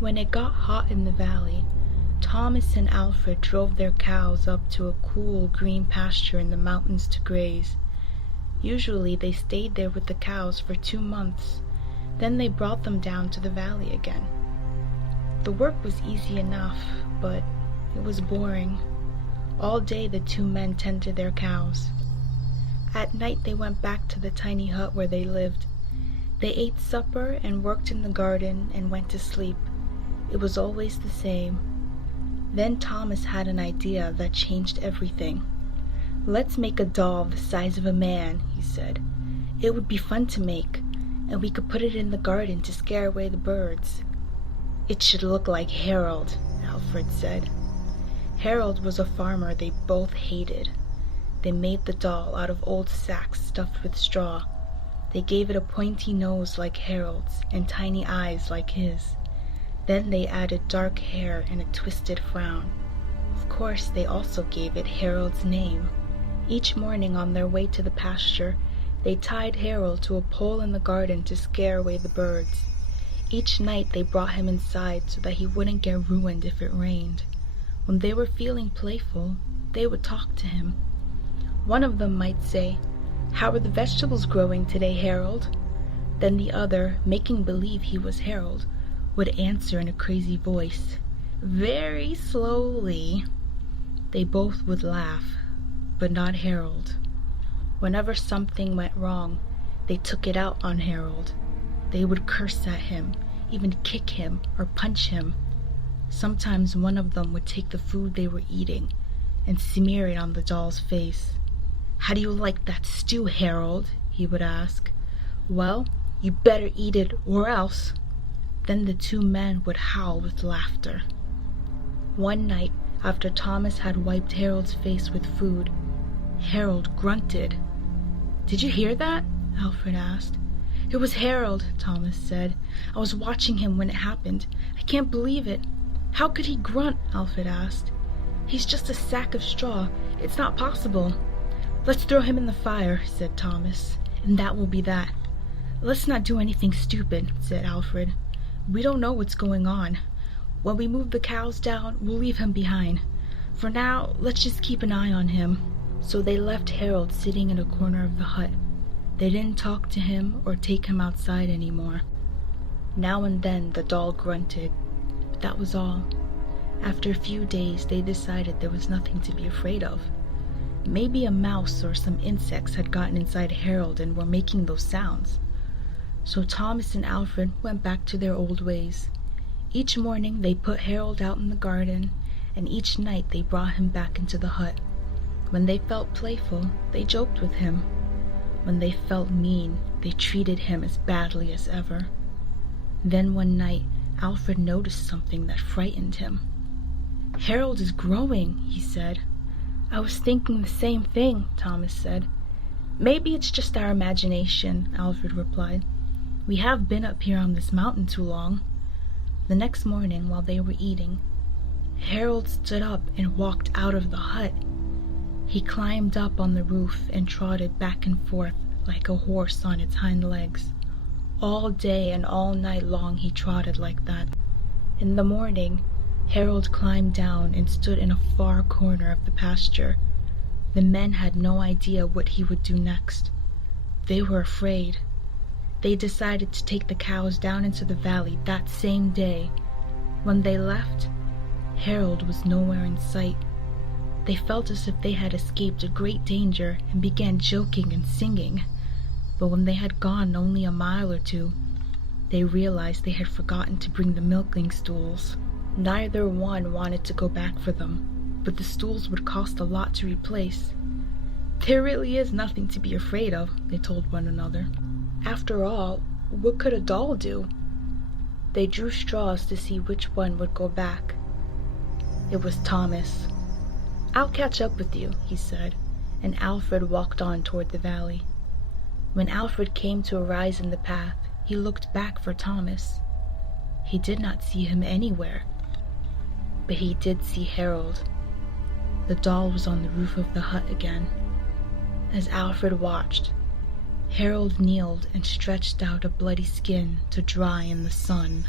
When it got hot in the valley, Thomas and Alfred drove their cows up to a cool green pasture in the mountains to graze. Usually they stayed there with the cows for 2 months. Then they brought them down to the valley again. The work was easy enough, but it was boring. All day the 2 men tended their cows. At night they went back to the tiny hut where they lived. They ate supper and worked in the garden and went to sleep. It was always the same. Then Thomas had an idea that changed everything. "Let's make a doll the size of a man," he said. "It would be fun to make, and we could put it in the garden to scare away the birds." "It should look like Harold," Alfred said. Harold was a farmer they both hated. They made the doll out of old sacks stuffed with straw. They gave it a pointy nose like Harold's and tiny eyes like his. Then they added dark hair and a twisted frown. Of course, they also gave it Harold's name. Each morning on their way to the pasture, they tied Harold to a pole in the garden to scare away the birds. Each night they brought him inside so that he wouldn't get ruined if it rained. When they were feeling playful, they would talk to him. One of them might say, "How are the vegetables growing today, Harold?" Then the other, making believe he was Harold, would answer in a crazy voice, "Very slowly." They both would laugh, but not Harold. Whenever something went wrong, they took it out on Harold. They would curse at him, even kick him or punch him. Sometimes one of them would take the food they were eating and smear it on the doll's face. "How do you like that stew, Harold?" he would ask. "Well, you better eat it or else." Then the 2 men would howl with laughter. One night, after Thomas had wiped Harold's face with food, Harold grunted. "Did you hear that?" Alfred asked. "It was Harold," Thomas said. "I was watching him when it happened. I can't believe it." "How could he grunt?" Alfred asked. "He's just a sack of straw. It's not possible." "Let's throw him in the fire," said Thomas, "and that will be that." "Let's not do anything stupid," said Alfred. "We don't know what's going on. When we move the cows down, we'll leave him behind. For now, let's just keep an eye on him." So they left Harold sitting in a corner of the hut. They didn't talk to him or take him outside anymore. Now and then the doll grunted, but that was all. After a few days, they decided there was nothing to be afraid of. Maybe a mouse or some insects had gotten inside Harold and were making those sounds. So Thomas and Alfred went back to their old ways. Each morning they put Harold out in the garden, and each night they brought him back into the hut. When they felt playful, they joked with him. When they felt mean, they treated him as badly as ever. Then one night, Alfred noticed something that frightened him. "Harold is growing," he said. "I was thinking the same thing," Thomas said. "Maybe it's just our imagination," Alfred replied. "We have been up here on this mountain too long." The next morning, while they were eating, Harold stood up and walked out of the hut. He climbed up on the roof and trotted back and forth like a horse on its hind legs. All day and all night long he trotted like that. In the morning, Harold climbed down and stood in a far corner of the pasture. The men had no idea what he would do next. They were afraid. They decided to take the cows down into the valley that same day. When they left, Harold was nowhere in sight. They felt as if they had escaped a great danger and began joking and singing. But when they had gone only a mile or 2, they realized they had forgotten to bring the milking stools. Neither one wanted to go back for them, but the stools would cost a lot to replace. "There really is nothing to be afraid of," they told one another. After all, what could a doll do? They drew straws to see which one would go back. It was Thomas. "I'll catch up with you," he said, and Alfred walked on toward the valley. When Alfred came to a rise in the path, he looked back for Thomas. He did not see him anywhere, but he did see Harold. The doll was on the roof of the hut again. As Alfred watched, Harold kneeled and stretched out a bloody skin to dry in the sun.